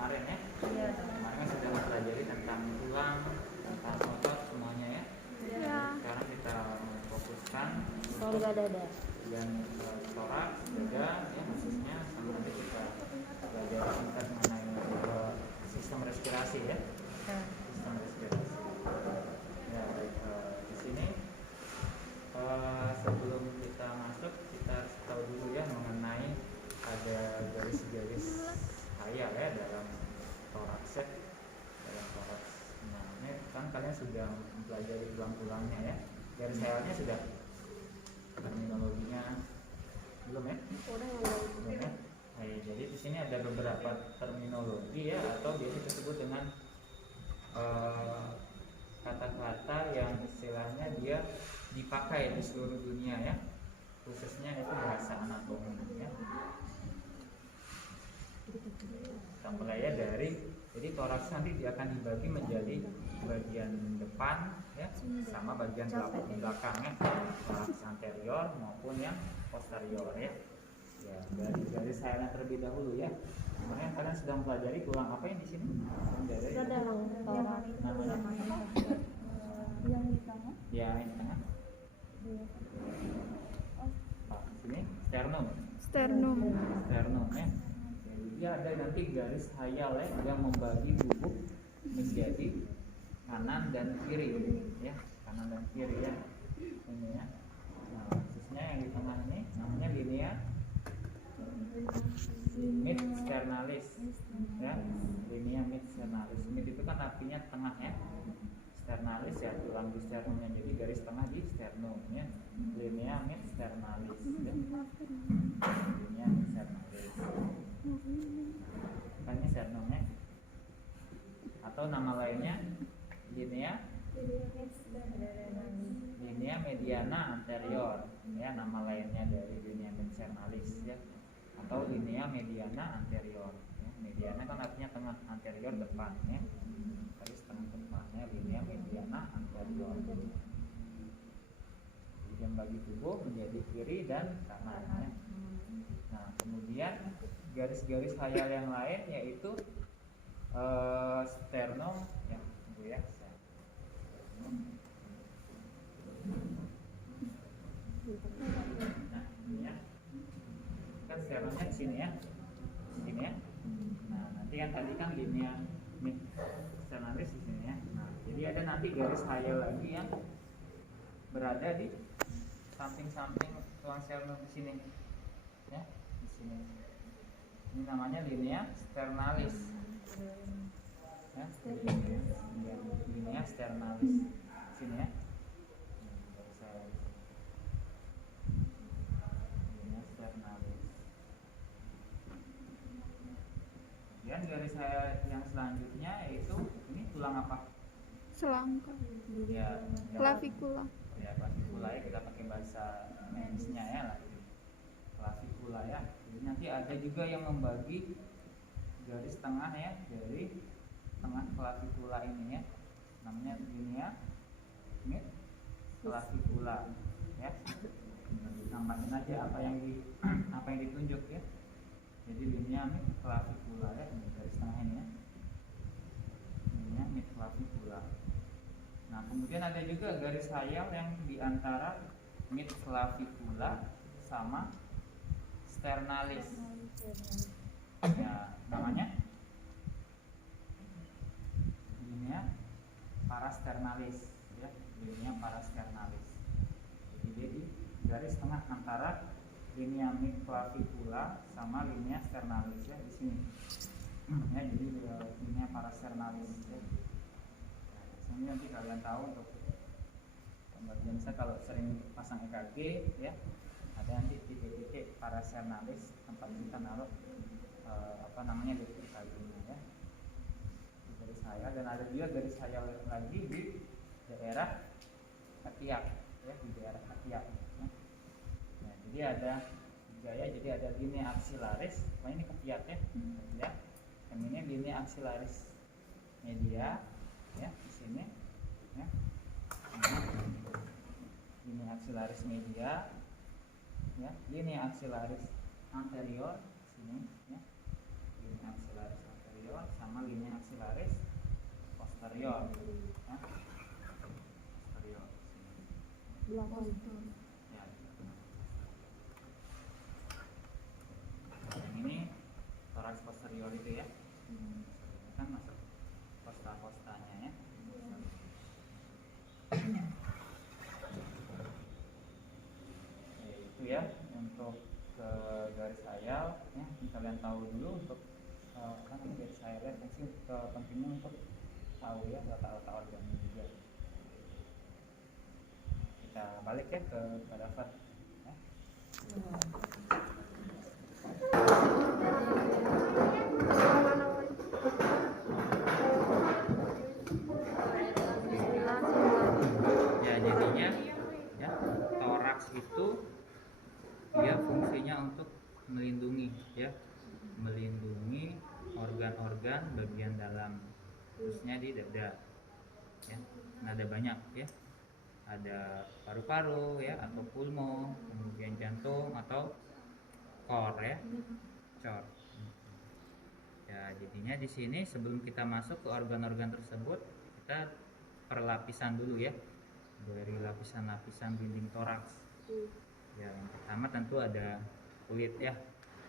kemarin ya. Iya. Kemarin kan sudah mempelajari tentang tulang, tentang otot semuanya ya. Iya. Sekarang kita fokuskan Rongga dada. dan toraks, dada ya khususnya, sampai nanti kita belajar singkat mengenai sistem respirasi ya. Nah, Sistem respirasi. Ya, baik, di sini sebelum kita masuk kita harus tahu dulu ya mengenai ada garis-garis khayal ya dalam toraks ya, dalam toraks. Nah, ini kan kalian sudah mempelajari tulang-tulangnya ya. Garis khayalnya sudah, terminologinya belum ya? Belum ya? Nah, ya, jadi di sini ada beberapa terminologi ya, atau biasa disebut dengan kata-kata yang istilahnya dia dipakai di seluruh dunia ya, khususnya itu bahasa anatomi ya. Kita mulai ya dari, jadi toraks nanti dia akan dibagi menjadi bagian depan ya sama bagian belakang ya, toraks anterior maupun yang posterior ya. Ya, dari garis khayalnya terlebih dahulu ya. Kemudian kalian sedang mempelajari tulang apa yang di sini? dada toraks. Namanya Yang di tengah. ya ini tengah. Pak, sini sternum. Sternum. Sternum ya. Jadi ada nanti garis khayal ya yang membagi tubuh menjadi kanan dan kiri ya, kanan dan kiri ya. Ini ya. Nah, khususnya yang di tengah ini namanya linea mid sternalis ya, linea mid sternalis. Mid itu kan artinya tengah ya, sternalis ya tulang di sternumnya, jadi garis tengah di sternum ya, linea mid sternalis ya. Linea mid sternalis kan ini sternumnya, atau nama lainnya linea mediana anterior ya, nama lainnya dari linea mid sternalis ya, atau linea mediana anterior ya. Mediana kan artinya tengah, anterior depan ya, garis tengah depannya linea mediana anterior. Jadi yang bagi tubuh menjadi kiri dan kanan ya. Nah, kemudian garis-garis khayal yang lain yaitu sternum ya, tunggu ya. Sternum. Nah, ini ya. Kan sternumnya di sini ya. Di sini ya. Nah, nanti kan tadi kan linea mid sternalis di sini ya. Nah, jadi ada nanti garis khayal lagi yang berada di samping-samping tulang sternum di sini. Ya, di sini. Ini namanya linea sternalis. Ya, linea sternalis. Sini ya. Linea sternalis. Kemudian garis saya yang selanjutnya yaitu ini tulang apa? Selangkah. Ya, Clavikula. Ya, clavikula ya, kita pakai bahasa medisnya ya lah. Clavikula ya. Jadi nanti ada juga yang membagi garis tengah ya dari tengah clavikula ini ya, namanya linea mid clavikula ya. Nambahin aja apa yang ditunjuk ya. Jadi linea mid clavikula ya, ini garis tengah ini ya, linea mid clavikula. Nah, kemudian ada juga garis khayal yang diantara mid clavikula sama sternalis ya, namanya linea parasternalis ya, linea parasternalis. Jadi di garis tengah antara linea mid clavikula sama linea sternalis ya, di sini ya, jadi linea parasternalis ya. Nah, ini nanti kalian tahu untuk pembagian, saya kalau sering pasang EKG ya, ada nanti titik-titik parasternalis tempat kita naruh apa namanya di EKG-nya ya, di garis khayal. Dan ada juga garis khayal lagi di daerah ketiak ya, di daerah ketiak ya. Nah, jadi ada tiga ya, jadi ada linea axillaris, nah ini ketiak ya, ketiak. Yang ini linea axillaris media ya, di sini ya. Ini axillaris media ya, ini axillaris anterior sini ya, ini axillaris anterior axillaris posterior, ya. Posterior sini. Belakang. Ya. Yang ini toraks posterior itu ya. Ini kan masuk kosta-kostanya ya. Itu ya untuk ke garis hayal ya, kalian tahu dulu untuk kan garis hayal sih pentingnya untuk tahu ya letak-letak organ juga. Kita balik ya ke kadaver ya. Ya jadinya ya toraks itu dia fungsinya untuk melindungi ya, melindungi organ-organ bagian dalam khususnya di dada ya. Nah, ada banyak ya, ada paru-paru ya atau pulmo, kemudian jantung atau core ya, cor. Ya jadinya di sini sebelum kita masuk ke organ-organ tersebut kita perlapisan dulu ya, dari lapisan-lapisan dinding toraks. Ya, yang pertama tentu ada kulit ya.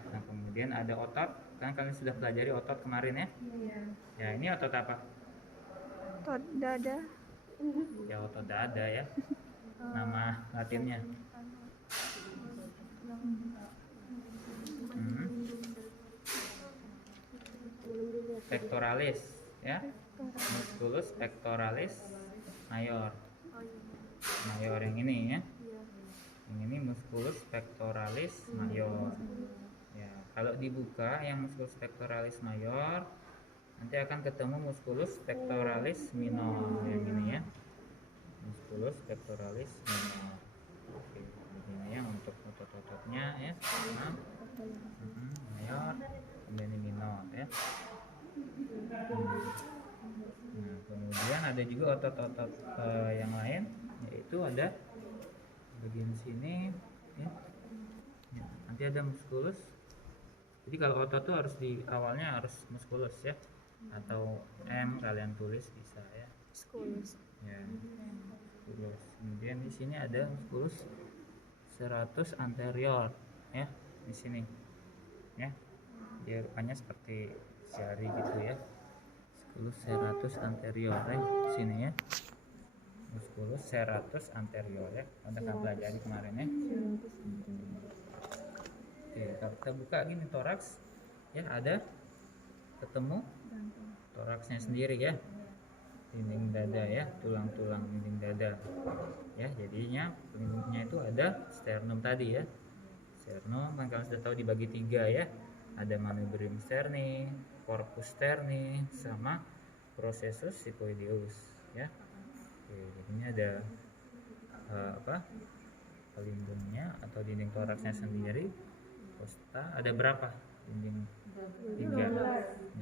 Nah, kemudian ada otot. Kan kalian sudah pelajari otot kemarin ya? Iya. Ya, ini otot apa? Otot dada. Ya, otot dada ya. Nama latinnya. Pectoralis ya. Musculus pectoralis major. Major yang ini ya. Yang ini musculus pectoralis major. Ya, kalau dibuka yang musculus pectoralis major nanti akan ketemu musculus pectoralis minor yang ini ya. Musculus pectoralis minor. Oke, ini ya untuk otot-ototnya ya. Major, kemudian ini minor ya. Nah, kemudian ada juga otot-otot yang lain, yaitu ada bagian sini ya. Ya, nanti ada musculus. Jadi kalau otot tuh harus di awalnya harus musculus ya, atau M kalian tulis bisa ya. Musculus. Ya, musculus. Kemudian di sini ada musculus serratus anterior ya, di sini ya. Dia rupanya seperti jari gitu ya. Musculus serratus anterior ya, di sini ya. Musculus serratus anterior ya, udah kita pelajari kemarin ya. Oke, kalau kita buka gini toraks ya, ada ketemu toraksnya sendiri ya, dinding dada ya, tulang-tulang dinding dada ya. Jadinya pelindungnya itu ada sternum tadi ya. Sternum kan kalian sudah tahu dibagi 3 ya, ada manubrium sterni, corpus sterni, sama processus siphoideus ya. Oke, jadinya ada pelindungnya atau dinding toraksnya sendiri. Costa ada berapa dinding? 12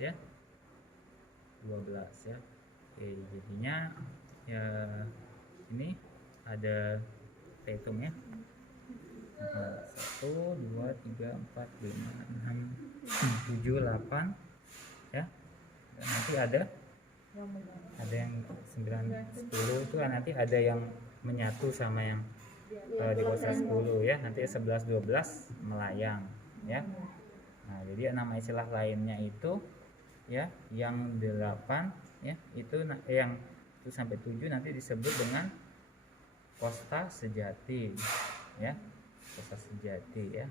ya. 12 ya. Oke, jadinya ya ini ada hitung ya. 1, 2, 3, 4, 5, 6, 7, 8 ya. Dan nanti ada yang 9, 10 itu kan nanti ada yang menyatu sama yang di kosa 10 ya, nanti 11, 12 melayang ya. Nah, jadi nama istilah lainnya itu ya, yang 8 ya, itu yang 1 sampai 7 nanti disebut dengan kosta sejati ya, kosta sejati ya.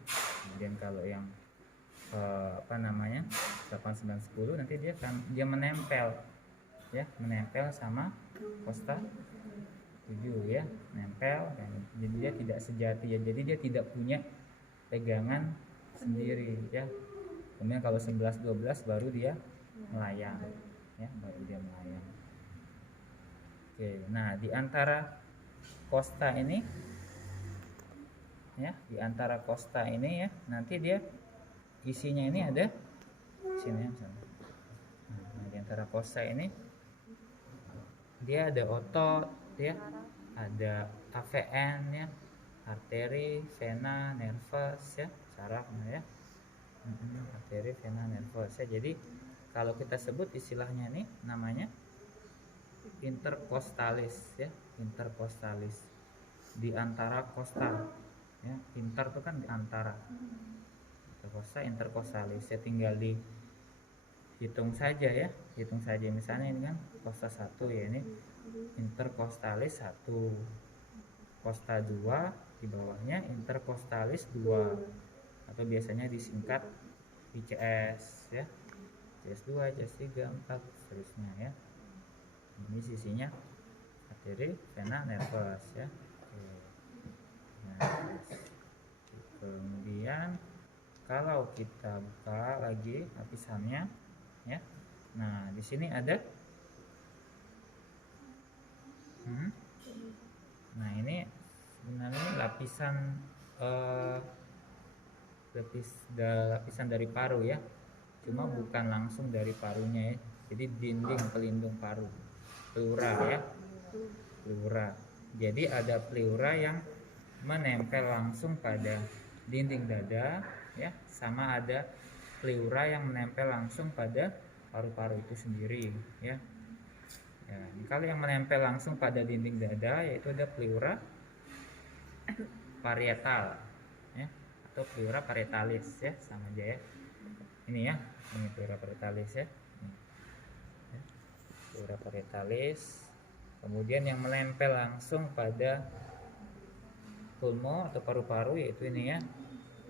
Kemudian kalau yang 8, 9, 10 nanti dia menempel ya, menempel sama kosta 7 ya, nempel. Jadi dia tidak sejati ya, jadi dia tidak punya pegangan sendiri ya. Kemudian kalau 11, 12 baru dia melayang ya, baru dia melayang. Oke, nah di antara kosta ini ya, di antara kosta ini ya, nanti dia isinya ini ada sini ya. Nah, di antara kosta ini dia ada otot ya, ada AVN ya, arteri, vena, nervus ya, saraf ya. Arteri, vena, nervus ya. Jadi kalau kita sebut istilahnya nih namanya intercostalis ya, intercostalis, di antara kostal ya. Inter itu kan di antara, intercostalis ya, tinggal dihitung saja ya, hitung saja. Misalnya ini kan costa 1 ya, ini intercostalis 1, costa 2, di bawahnya intercostalis 2, atau biasanya disingkat ICS ya, ICS 2, ICS 3, 4, seterusnya ya. Ini sisinya arteri, vena, nervus ya. Oke. Nah, kemudian kalau kita buka lagi lapisannya ya. Nah, di sini ada nah ini sebenarnya lapisan lapisan dari paru ya, cuma bukan langsung dari parunya ya, jadi dinding pelindung paru, pleura ya, pleura. Jadi ada pleura yang menempel langsung pada dinding dada ya, sama ada pleura yang menempel langsung pada paru-paru itu sendiri ya. Ya, kalau yang menempel langsung pada dinding dada yaitu ada pleura parietal ya, atau pleura parietalis ya, sama aja ya. Ini ya, ini pleura parietalis ya. Pleura parietalis. Kemudian yang menempel langsung pada pulmo atau paru-paru yaitu ini ya,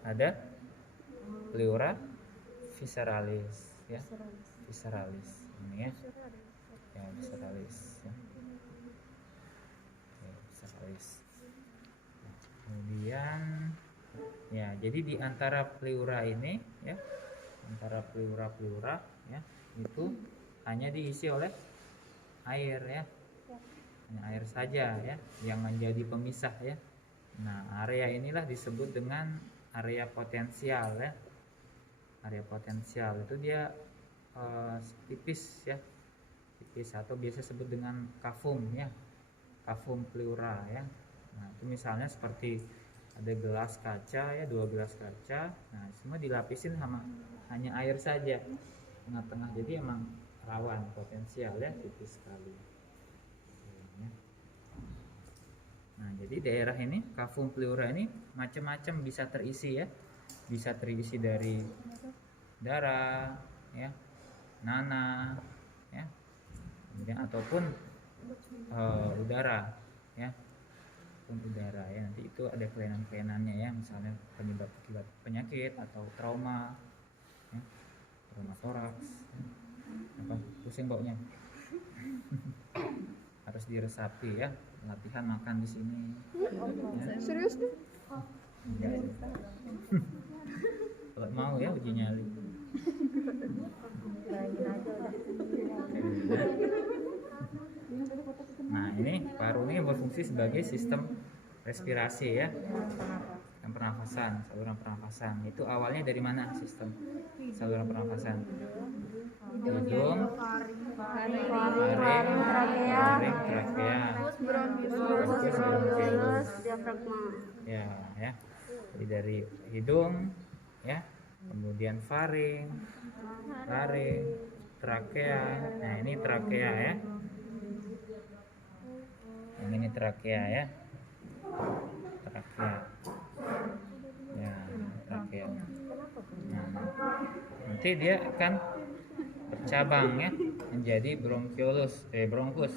ada pleura visceralis ya, visceralis ini ya, ya visceralis ya. Oke, visceralis. Kemudian ya, jadi di antara pleura ini ya, antara pleura ya, itu hanya diisi oleh air ya, hanya air saja ya yang menjadi pemisah ya. Nah, area inilah disebut dengan area potensial ya. Area potensial itu dia tipis ya, tipis, atau biasa sebut dengan kafum ya, kafum pleura ya. Nah, itu misalnya seperti ada gelas kaca ya, 2 gelas kaca, nah semua dilapisin sama hanya air saja tengah-tengah, jadi emang rawan potensial ya, tipis sekali. Nah, jadi daerah ini kafum pleura ini macam-macam bisa terisi ya, bisa terisi dari darah ya, nanah ya, kemudian ataupun udara ya, udara ya. Nanti itu ada kelainan-kelainannya ya, misalnya penyebab akibat penyakit atau trauma ya, trauma toraks ya. Apa pusing baunya harus diresapi ya, latihan makan di sini ya. Serius tuh? Enggak sih. Kalau mau ya uji nyali. Nah, ini paru ini berfungsi sebagai sistem respirasi ya, yang pernafasan, saluran pernafasan. Itu awalnya dari mana sistem saluran pernafasan? Hidung, faring, trakea, bronkiolus, diafragma. ya, ya. Jadi dari hidung, ya, kemudian faring, trakea. Nah, ini trakea ya. Yang ini trakea ya. Trakea. Ya, trakea. Nah, nanti dia akan bercabang ya menjadi bronkus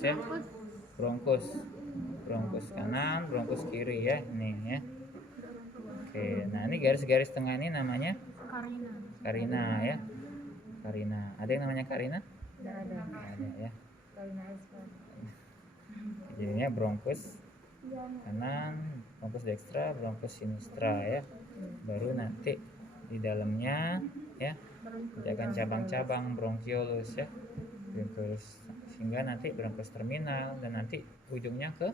ya. Bronkus kanan, bronkus kiri ya, ini ya. Oke, nah ini garis-garis tengah ini namanya karina ya. Karina. Ada yang namanya karina? Tidak ada ya. Jadinya bronkus kanan, bronkus dekstra, bronkus sinistra ya. Baru nanti di dalamnya ya kita akan cabang-cabang bronkiolus ya. Bronkiolus, sehingga nanti bronkus terminal dan nanti ujungnya ke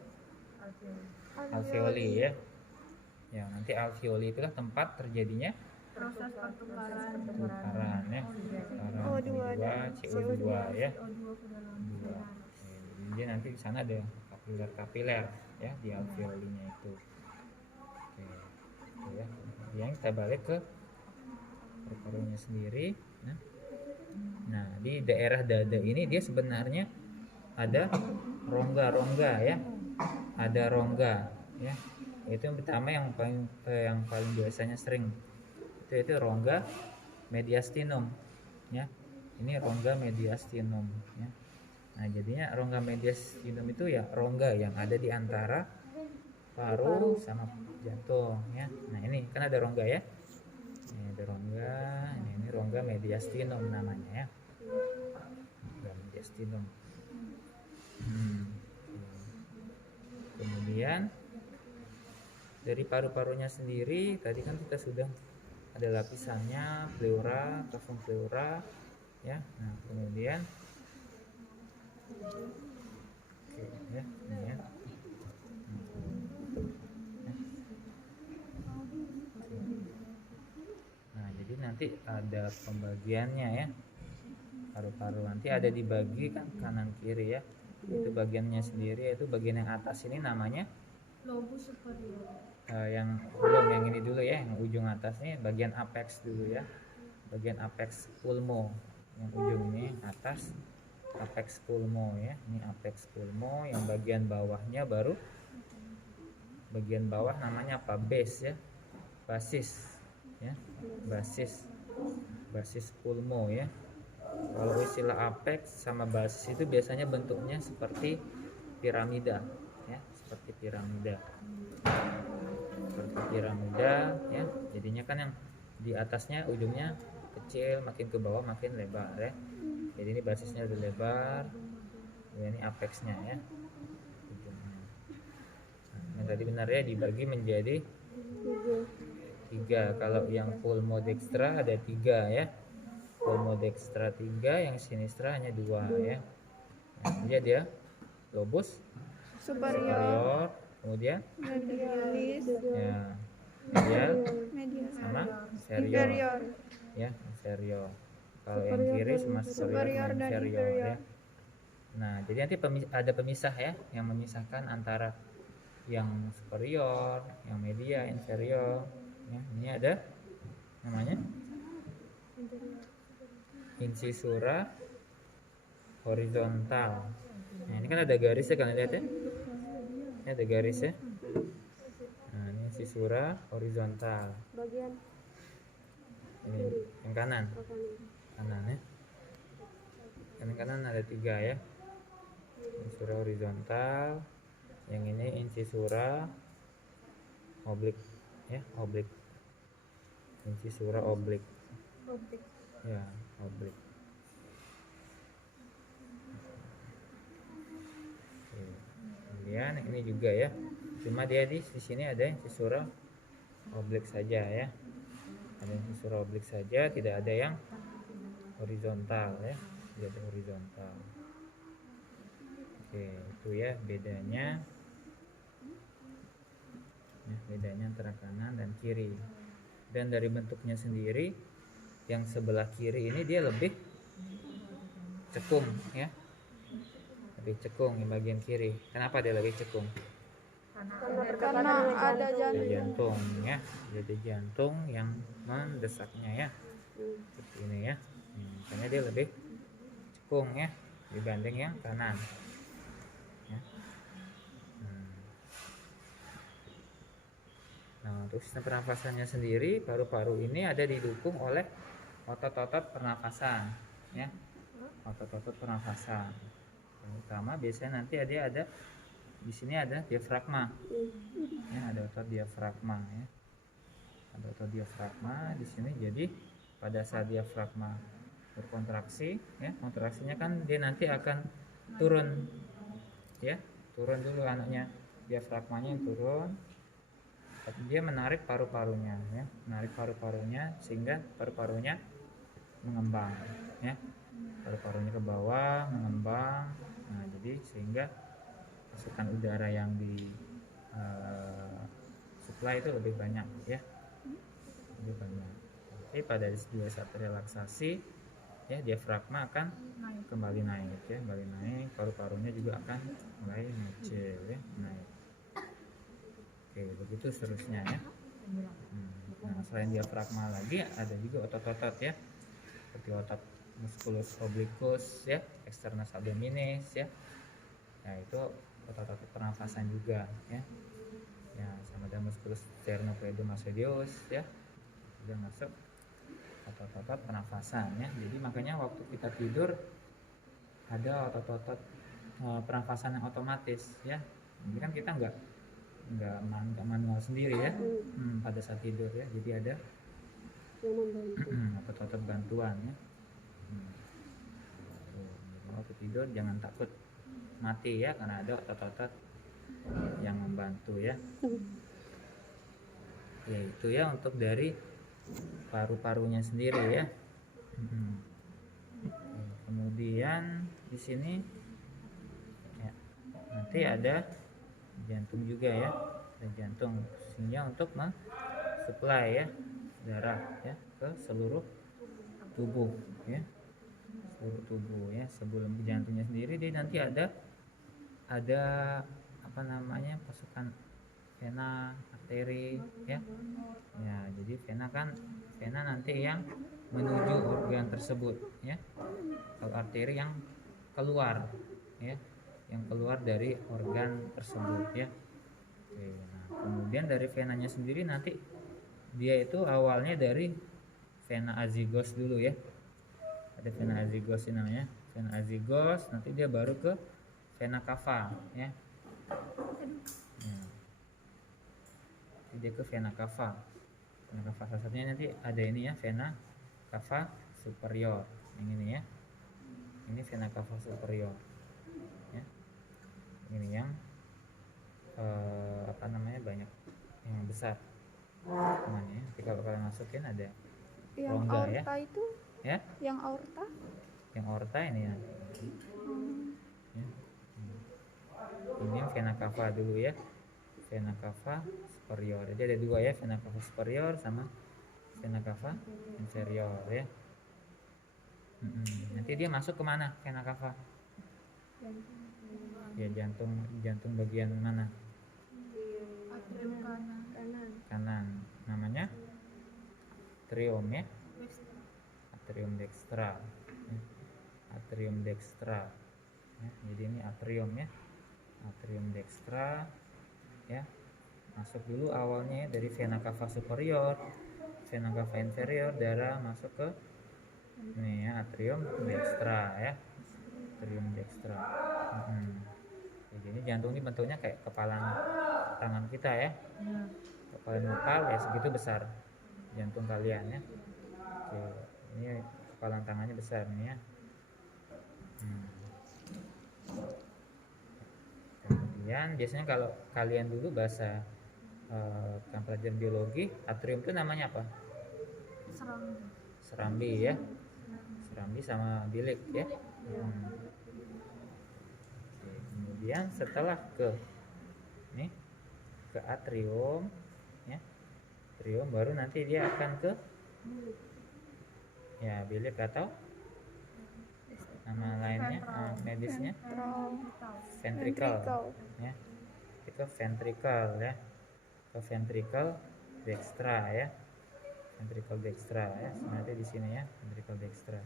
alveoli ya. Ya, nanti alveoli itulah tempat terjadinya Proses pertukaran ya. O2 CO2 ya. O2. Jadi nanti di sana ada kapiler ya di alveolinya itu. Oke. Itu ya. Kemudian kita balik ke paru-parunya sendiri. Nah, di daerah dada ini dia sebenarnya ada rongga-rongga ya, ada rongga ya. Itu yang pertama yang paling biasanya sering itu rongga mediastinum ya. Ini rongga mediastinum ya. Nah, jadinya rongga mediastinum itu ya rongga yang ada di antara paru sama jantung ya. Nah, ini kan ada rongga ya. Ini ada rongga, ini rongga mediastinum namanya ya. Rongga mediastinum. Kemudian dari paru-parunya sendiri tadi kan kita sudah ada lapisannya, pleura, kafum pleura ya. Nah, kemudian oke ya, ini ya. Nah, jadi nanti ada pembagiannya ya. Paru-paru nanti ada dibagi kan kanan kiri ya. Itu bagiannya sendiri, yaitu bagian yang atas ini namanya lobus superior. Yang belum, yang ini dulu ya, yang ujung atasnya bagian apex dulu ya, bagian apex pulmo, yang ujung ini atas apex pulmo ya, ini apex pulmo. Yang bagian bawahnya baru bagian bawah namanya apa, base ya, basis ya, basis pulmo ya. Kalau istilah apex sama basis itu biasanya bentuknya seperti piramida ya, seperti piramida ya. Jadinya kan yang di atasnya ujungnya kecil, makin ke bawah makin lebar ya. Jadi ini basisnya lebih lebar, ini apexnya ya, ujungnya. Nah, tadi benar ya, dibagi menjadi 3. Kalau yang pulmodextra ada 3 ya, pulmodextra 3, yang sinistra hanya 2 ya. Nah, dia lobus superior, kemudian medialis, ya medial medial, sama inferior, inferior ya, inferior. Kalau yang kiri sama superior dan inferior inferior. ya. Nah, jadi nanti ada pemisah ya, yang memisahkan antara yang superior, yang media, inferior ya. Ini ada namanya incisura horizontal. Nah, ini kan ada garisnya, kan lihat ya, ini ada garisnya. Nah, ini incisura horizontal bagian ini yang kanan ya, kanan ada 3 ya, incisura horizontal. Yang ini incisura oblik ya, oblik, incisura oblik ya, oblik. Oke. Kemudian ini juga ya, cuma dia di sini ada incisura oblik saja ya, ada incisura oblik saja, tidak ada yang horizontal ya, tidak ada horizontal. Oke, itu ya bedanya ya, bedanya antara kanan dan kiri. Dan dari bentuknya sendiri, yang sebelah kiri ini dia lebih cekung ya, lebih cekung di bagian kiri. Kenapa dia lebih cekung? karena ada Jantung ya, jadi jantung yang mendesaknya ya, seperti ini ya. Makanya dia lebih cekung ya dibanding yang kanan ya. Nah, untuk sistem pernafasannya sendiri, paru-paru ini ada didukung oleh otot-otot pernafasan ya, otot-otot pernafasan. Yang utama biasanya nanti ada di sini ada diafragma ya, ada otot diafragma ya, ada otot diafragma di sini. Jadi pada saat diafragma berkontraksi ya, kontraksinya kan dia nanti akan turun ya, turun dulu anaknya, diafragmanya yang turun, tapi dia menarik paru-parunya ya, menarik paru-parunya sehingga paru-parunya mengembang ya, paru-parunya ke bawah mengembang. Nah, jadi sehingga masukan udara yang di supply itu lebih banyak ya, lebih banyak. Tapi pada saat relaksasi ya, diafragma akan kembali naik ya, kembali naik, paru-parunya juga akan mulai mengecil ya, naik. Oke, begitu seterusnya ya. Nah, selain diafragma lagi ada juga otot-otot ya, seperti otot musculus obliquus ya, externus abdominis ya. Nah, itu otot-otot pernafasan juga ya. Ya, sama ada musculus sternocleidomastoideus ya. Udah masuk otot-otot pernafasan ya. Jadi makanya waktu kita tidur ada otot-otot pernafasan yang otomatis ya. Ini kan kita nggak manual sendiri ya pada saat tidur ya. Jadi ada otot-otot bantuan ya. Waktu tidur jangan takut mati ya, karena ada otot-otot yang membantu ya. Ya itu ya untuk dari paru-parunya sendiri ya. Kemudian di sini ya, nanti ada jantung juga ya, ada jantung sehingga untuk mensuplai ya darah ya ke seluruh tubuh ya, seluruh tubuh ya. Sebelum ke jantungnya sendiri dia nanti ada apa namanya, pasukan vena, arteri ya. Ya, jadi vena nanti yang menuju organ tersebut ya. Kalau arteri yang keluar ya, yang keluar dari organ tersebut ya. Oke, nah, kemudian dari venanya sendiri nanti dia itu awalnya dari vena azygos dulu ya. Ada vena azygos ini namanya, vena azygos, nanti dia baru ke vena cava ya. Nanti dia ke vena cava. Vena cava salah satunya nanti ada ini ya, vena cava superior. Yang ini ya. Ini vena cava superior. Ya. Ini yang apa namanya, banyak yang besar. Namanya. Nanti kalau kalian masukin ada Yang rongga aorta ya. itu? Ya. Yang aorta? Yang aorta ini ya. Ya. Ini yang vena cava dulu ya. Vena cava superior. Jadi ada dua ya, vena cava superior sama vena cava inferior ya. Nanti dia masuk kemana vena cava? Ya jantung bagian mana? Atrium kanan. Kanan. Namanya atrium ya. Atrium dextra ya. Atrium dextra ya. Jadi ini atrium ya, atrium dextra ya. Masuk dulu awalnya dari vena cava superior, vena cava inferior, darah masuk ke ini ya, atrium dextra ya, atrium dextra. Jadi jantung ini bentuknya kayak kepalan tangan kita ya, kepalan mukal ya, segitu besar jantung kalian ya. Oke, ini kepalan tangannya besar nih ya. Kemudian biasanya kalau kalian dulu bahasa kan pelajaran biologi, atrium itu namanya apa? Serambi ya, serambi sama bilik ya. Oke, kemudian setelah ke atrium ya, atrium baru nanti dia akan ke ya bilik atau nama lainnya medisnya ventricle ya. Itu ventricle ya, ke ventricle dextra ya, ventricle dextra ya. Nanti di sini ya, ventricle dextra,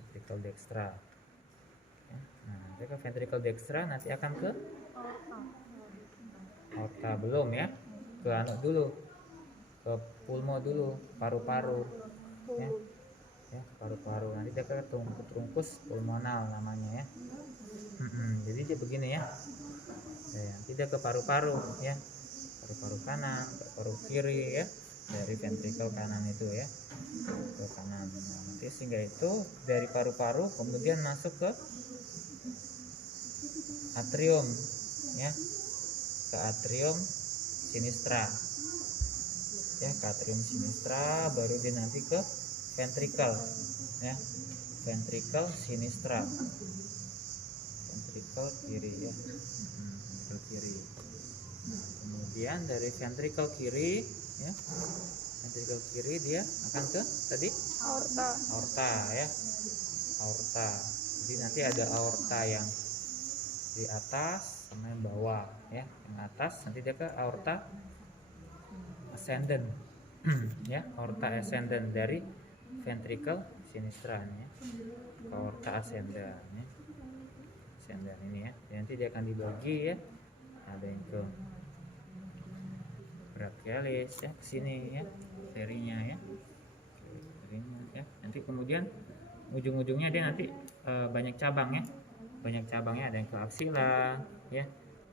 ventricle dextra ya. Nah, nanti ke ventricle dextra nanti akan ke aorta belum ya, ke anu dulu, ke pulmo dulu, paru-paru ya. Ya, paru-paru nanti dia ke trunkus pulmonal namanya ya. Jadi dia begini ya. Nanti dia ke paru-paru ya, paru-paru kanan, paru kiri ya, dari ventricle kanan itu ya, ke kanan. Nah, nanti sehingga itu dari paru-paru kemudian masuk ke atrium ya, ke atrium sinistra ya, ke atrium sinistra, baru dia nanti ke ventricle ya, ventricle sinistra, ventricle kiri ya, ventricle kiri. Kemudian dari ventricle kiri ya, ventricle kiri dia akan ke tadi aorta ya, aorta. Jadi nanti ada aorta yang di atas sama yang bawah ya. Yang atas nanti dia ke aorta ascendant ya, aorta ascendant dari ventricle sinistra nih ya, aorta ascendens ya. Ascendens ini ya. Nanti dia akan dibagi ya. Ada yang ke brachialis ya, ke sini ya, serinya ya. Serinya ya. Nanti kemudian ujung-ujungnya dia nanti banyak cabang ya. Banyak cabangnya, ada yang ke aksila ya.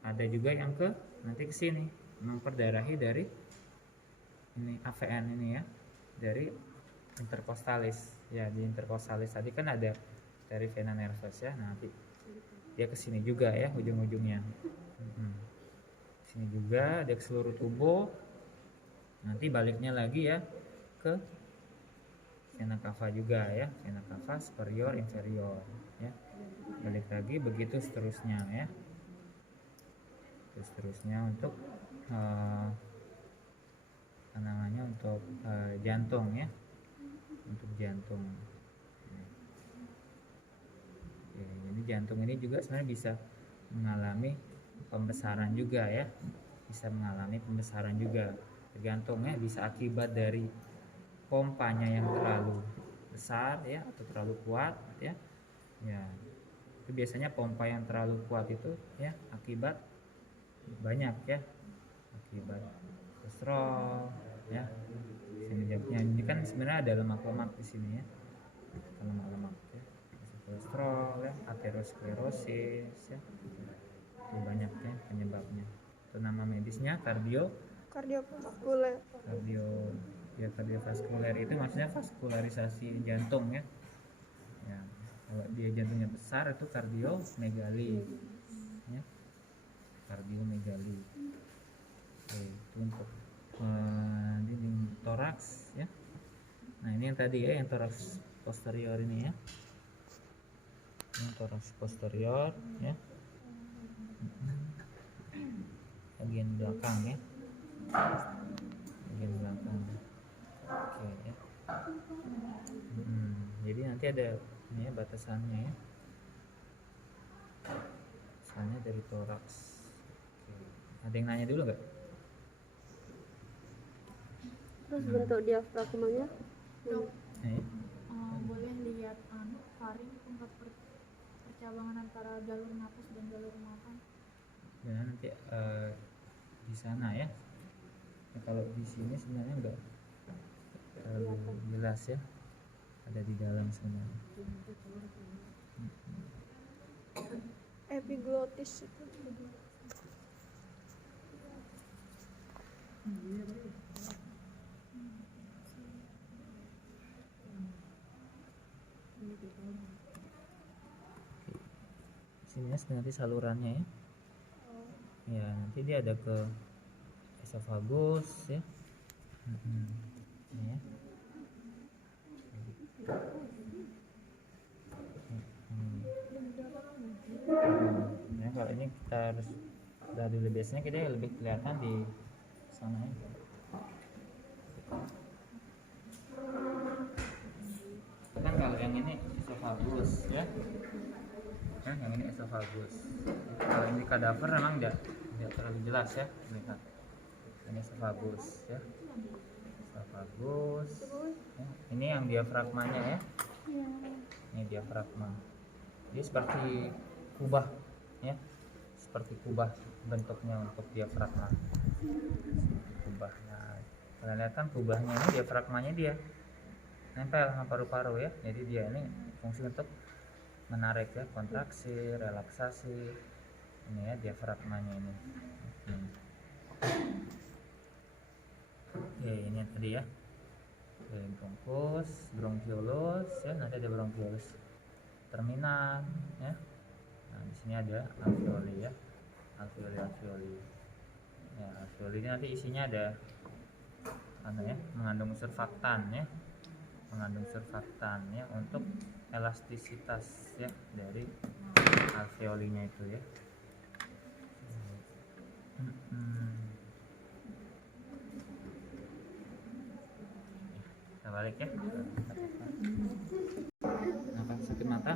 Ada juga yang ke nanti ke sini memperdarahi dari ini AVN ini ya, dari intercostalis ya. Di intercostalis tadi kan ada dari vena nervus ya, nanti dia ke sini juga ya ujung-ujungnya. Sini juga dia ke seluruh tubuh, nanti baliknya lagi ya ke vena cava juga ya, vena cava superior inferior ya, balik lagi begitu seterusnya ya. Terus seterusnya untuk apa namanya, untuk jantung ya, untuk jantung. Oke, jadi jantung ini juga sebenarnya bisa mengalami pembesaran juga ya, bisa mengalami pembesaran juga, tergantung ya, bisa akibat dari pompanya yang terlalu besar ya atau terlalu kuat ya. Ya, itu biasanya pompa yang terlalu kuat itu ya akibat banyak ya, akibat kolesterol ya. Ini kan sebenarnya ada lemak-lemak di sini ya, lemak-lemak ya, kolesterol ya, aterosklerosis ya, itu banyak ya penyebabnya. Itu nama medisnya Kardiovaskuler. kardiovaskuler itu maksudnya vaskularisasi jantung ya. Ya, kalau dia jantungnya besar itu kardiomegali ya, kardiomegali. Oke, itu untuk dinding toraks ya. Nah ini yang tadi ya, yang toraks posterior ini ya, ini toraks posterior ya, bagian belakang ya, bagian belakang. Oke ya. Jadi nanti ada ini ya, batasannya ya, batasannya dari toraks. Oke. Ada yang nanya dulu nggak? Terus bentuk diafragmanya? Boleh lihat faring tempat percabangan antara jalur nafas dan jalur makan. Ya nanti di sana ya. Ya, kalau di sini sebenarnya enggak terlalu jelas ya, ada di dalam sebenarnya. Epiglotis itu. Sini ya sebenarnya salurannya ya. Ya nanti dia ada ke esofagus ya. Ya. Ya kalau ini kita harus udah dulu, biasanya kita lebih kelihatan di sana ya. Kan kalau yang ini esofagus ya, kan yang ini esofagus. Kalau ini kadaver memang tidak terlalu jelas ya, lihat ini esofagus ya, esofagus ya. Ini yang diafragmanya ya, ini diafragma. Dia seperti kubah ya, seperti kubah bentuknya untuk diafragma, kubah. Nah, kalian lihat kan kubahnya ini, diafragmanya dia nempel sama paru-paru ya, jadi dia ini fungsi untuk menarik ya, kontraksi, relaksasi ini ya, diafragmanya ini. Oke, ini tadi ya. Oke, bronkus, bronkiolus ya, nanti ada bronkiolus terminal ya. Nah, di sini ada alveoli ya, alveoli. Ya, alveoli ini nanti isinya ada ya, mengandung surfaktan ya, mengandung surfaktan ya untuk elastisitas ya dari alveolinya itu ya. Kita balik ya. Apa sakit mata?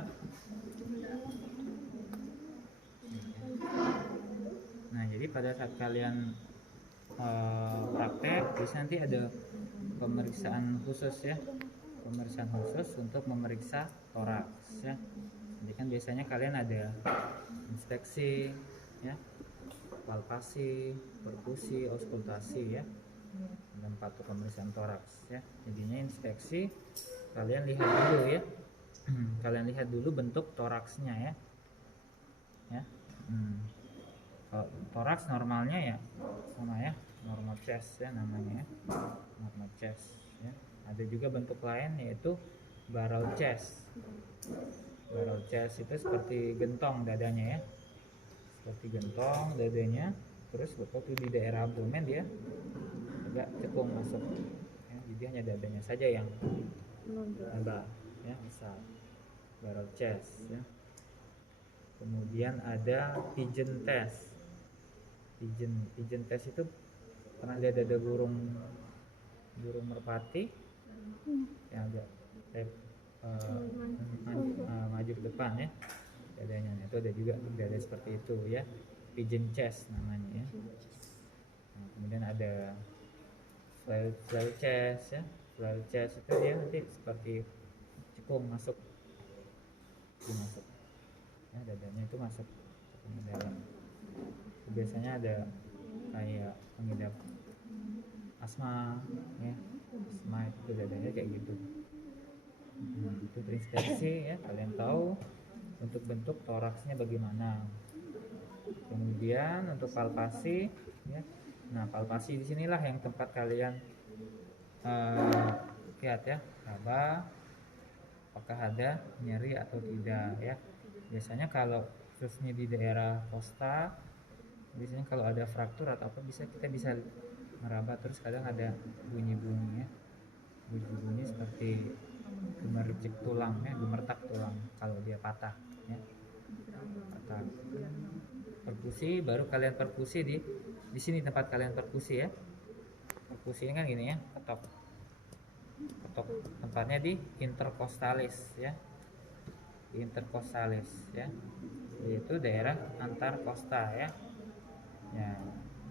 Nah, jadi pada saat kalian praktek, terus nanti ada pemeriksaan khusus ya, pemeriksaan khusus untuk memeriksa toraks ya. Jadi kan biasanya kalian ada inspeksi ya, palpasi, perkusi, auskultasi ya. Ada 4 tuh pemeriksaan toraks ya. Jadinya inspeksi kalian lihat dulu ya. Kalian lihat dulu bentuk toraksnya ya. Ya. Kalau toraks normalnya ya sama ya, normal chest ya namanya ya. Normal chest ya. Ada juga bentuk lain yaitu barrel chest. Barrel chest itu seperti gentong dadanya ya. Seperti gentong dadanya, terus waktu di daerah abdomen dia agak cekung masuk ya, jadi hanya dadanya saja yang lebar ya, besar. Barrel chest ya. Kemudian ada pigeon test. Pigeon test itu pernah lihat ada burung merpati yang agak maju ke depan ya dadanya. Itu ada juga dada seperti itu ya, pigeon chest namanya ya. Nah, kemudian ada flail chest ya. Flail chest itu dia nanti seperti cekung masuk ya, dadanya itu masuk ke dalam. Biasanya ada kayak pengidap asma ya, asma itu dadanya kayak gitu. Itu terinspeksi ya, kalian tahu untuk bentuk toraksnya bagaimana. Kemudian untuk palpasi ya. Nah, palpasi di sinilah yang tempat kalian lihat ya, apakah ada nyeri atau tidak ya. Biasanya kalau khususnya di daerah kosta, biasanya kalau ada fraktur atau apa kita bisa meraba, terus kadang ada bunyi-bunyi ya, bunyi seperti gemercik tulang ya, gemertak tulang kalau dia patah ya, patah. Perkusi baru kalian perkusi di sini tempat kalian perkusi ya. Perkusi kan gini ya, ketok tempatnya di intercostalis ya, di intercostalis ya, yaitu daerah antar kosta ya. Ya,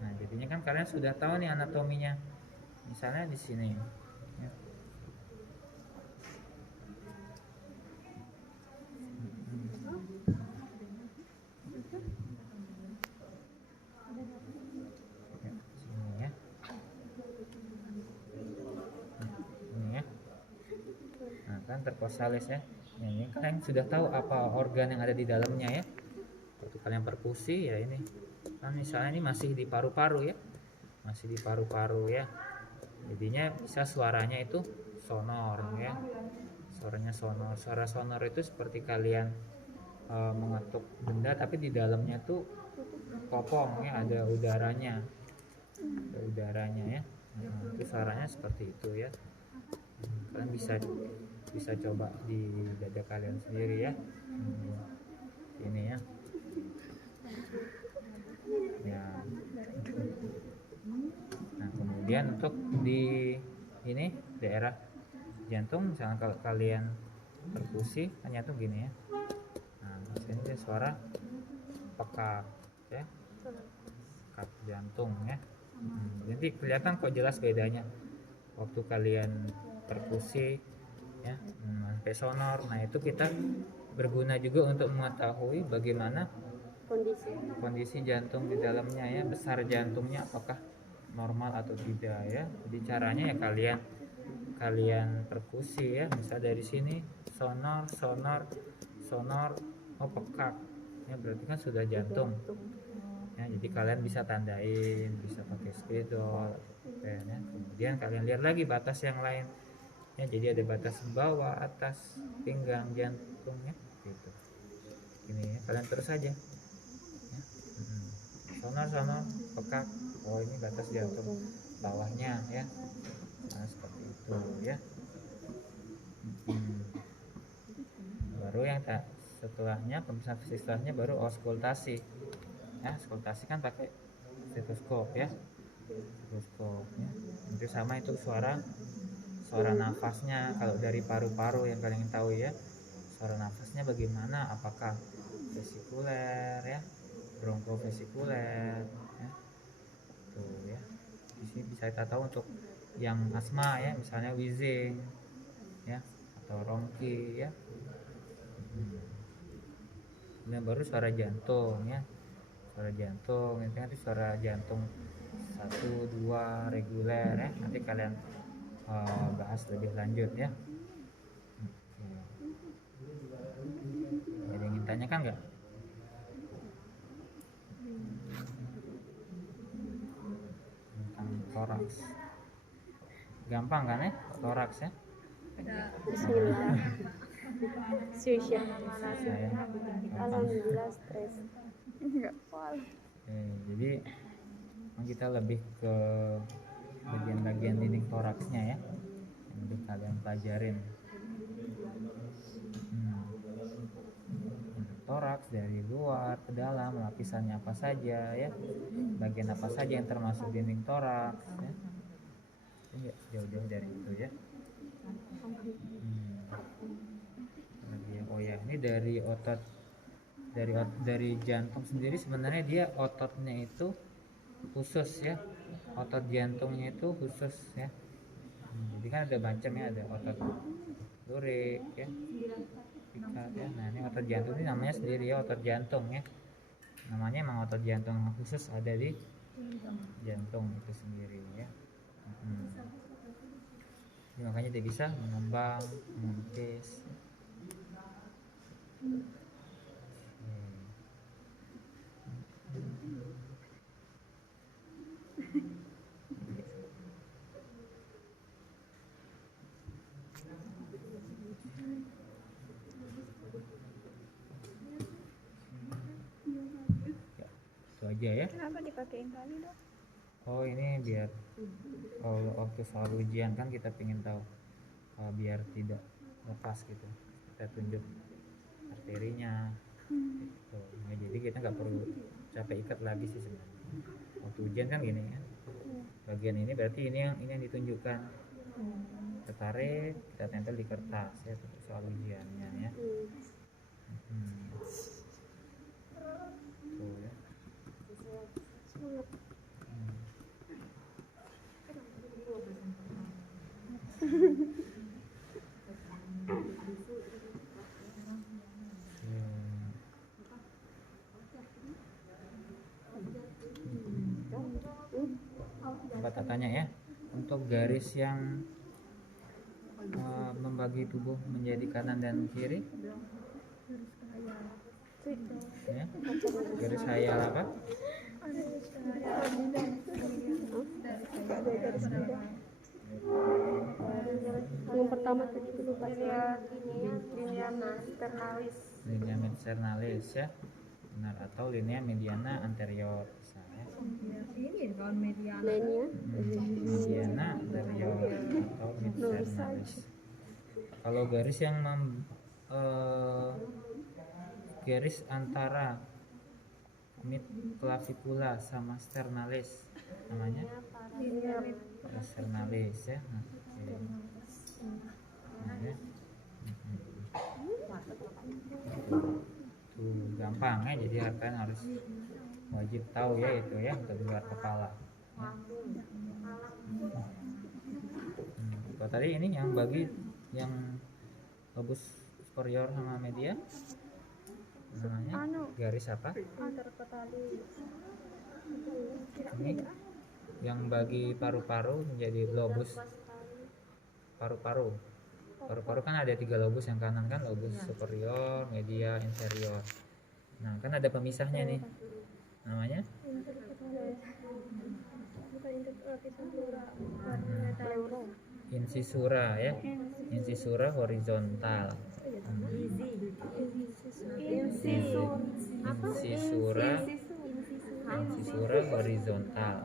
nah jadinya kan kalian sudah tahu nih anatominya, misalnya di sini ya. Sini ya. Ini ya. Nah kan intercostalis ya. Ini kalian sudah tahu apa organ yang ada di dalamnya ya. Waktu kalian perkusi ya ini. Nah, misalnya ini masih di paru-paru ya, masih di paru-paru ya, jadinya bisa suaranya itu sonor ya, suaranya sonor. Suara sonor itu seperti kalian mengetuk benda tapi di dalamnya tuh kopong ya, ada udaranya ya. Nah, itu suaranya seperti itu ya. Kalian bisa coba di dada kalian sendiri ya. Ini ya. Ya. Nah, kemudian untuk di ini daerah jantung, misalnya kalau kalian perkusi hanya tuh gini ya. Nah, di sini ada suara pekak ya, pekak jantung ya. Jadi kelihatan kok jelas bedanya waktu kalian perkusi ya, sampai sonor. Nah, itu kita berguna juga untuk mengetahui bagaimana kondisi jantung di dalamnya ya, besar jantungnya apakah normal atau tidak ya. Jadi caranya ya kalian perkusi ya, misal dari sini sonor, oh pekak ya, berarti kan sudah jantung ya. Jadi kalian bisa tandain, bisa pakai spidol ya. Kemudian kalian lihat lagi batas yang lain ya, jadi ada batas bawah, atas, pinggang, jantung ya gitu. Ini ya, kalian terus aja ya. Sonor, pekak, oh ini batas jantung bawahnya ya. Nah, seperti itu ya. Baru yang setelahnya, pemeriksaan fisik setelahnya baru auskultasi ya. Auskultasi kan pakai stetoskop ya, stetoskop ya. Itu sama, itu suara nafasnya. Kalau dari paru-paru yang kalian tahu ya, suara nafasnya bagaimana, apakah vesikuler ya, bronkofesikuler ya. Tuh ya. Di sini bisa kita tahu untuk yang asma ya, misalnya wheezing ya, atau rongki ya. Kemudian baru suara jantung ya. Suara jantung itu nanti suara jantung 1, 2 reguler ya. Nanti kalian bahas lebih lanjut ya. Ada yang ingin tanyakan nggak? Tentang toraks. Gampang kan ya toraks ya? Bismillah. Susah. Saya gampang. Alhamdulillah stres. Enggak paham. Oke, jadi kita lebih ke bagian-bagian dinding toraksnya ya, yang udah kalian pelajarin. Toraks dari luar ke dalam, lapisannya apa saja ya, bagian apa saja yang termasuk dinding toraks ya. Ini jauh-jauh dari itu ya. Oh ya, ini dari otot dari jantung sendiri sebenarnya dia ototnya itu khusus ya, otot jantungnya itu khusus ya. Jadi kan ada macam ya, ada otot lurik ya, pikat ya. Nah ini otot jantung ini namanya sendiri ya, otot jantung ya. Namanya emang otot jantung khusus ada di jantung itu sendiri ya. Jadi, makanya dia bisa mengembang, mengempis. Itu aja ya. Kenapa dipakein tali dok? Oh ini biar kalau waktu soal ujian kan kita pengen tahu biar tidak lepas gitu, kita tunjuk arterinya gitu. Nah, jadi kita nggak perlu capek ikat lagi sih sebenarnya. Waktu ujian kan gini ya, bagian ini berarti ini yang ditunjukkan, kita tarik, kita tempel di kertas ya untuk soal ujiannya ya. Tuh ya. Tempat tanya ya, untuk garis yang membagi tubuh menjadi kanan dan kiri ya, garis khayal apa? Yang pertama tadi dulu Pak. Linea sternalis. Linea sternalis ya, benar, atau linea mediana anterior misalnya. Lainnya Mediana anterior atau mid sternalis. Kalau garis yang garis antara mid clavicula sama sternalis namanya sternalis ya. Oke. Nah, ya. Tuh gampang ya, jadi kalian harus wajib tahu ya itu ya, untuk luar kepala ya. Kalau tadi ini yang bagi yang lobus superior sama media namanya garis apa? Ini yang bagi paru-paru menjadi lobus paru-paru. Paru-paru kan ada 3 lobus, yang kanan kan lobus superior, media, inferior. Nah kan ada pemisahnya nih, namanya incisura ya, incisura horizontal. Incisura horizontal.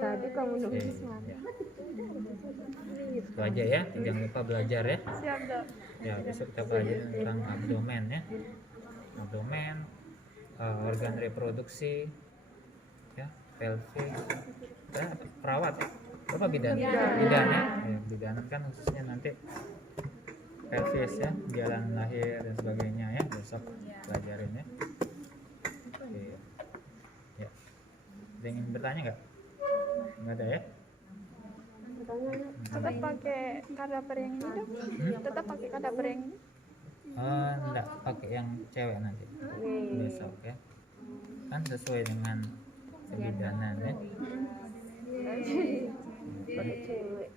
tadi kamu nulis Ya. Itu aja ya, jangan lupa belajar ya. Siap dok. Ya besok kita belajar tentang abdomen ya, abdomen, organ reproduksi ya, pelvis ya, perawat ya. Apa bidan? Bidan ya. Bidanan kan khususnya nanti pelvis ya, jalan lahir dan sebagainya ya, besok pelajarin ya. Oke. Ya. Ada yang ingin bertanya nggak? Nggak ada ya? Tetap pakai kadaver yang ini dok? Tetap pakai kadaver yang ini? Enggak, pakai yang cewek nanti besok ya. Kan sesuai dengan kebidanan ya. Pakai cewek.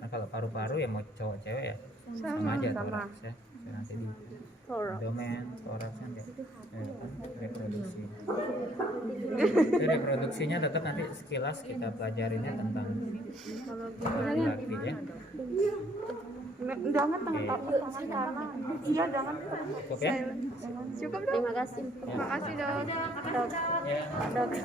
Nah kalau paru-paru ya mau cowok cewek ya sama aja toraks ya. Nanti di Toraks. domain toraks nanti reproduksi. Itu reproduksinya tetap nanti sekilas kita pelajarinnya tentang laki-laki ya. Jangan tangan kanan. Iya jangan. Cukup ya? Cukup dok. Terima kasih. Makasih dok. Dok. Ya. Dok.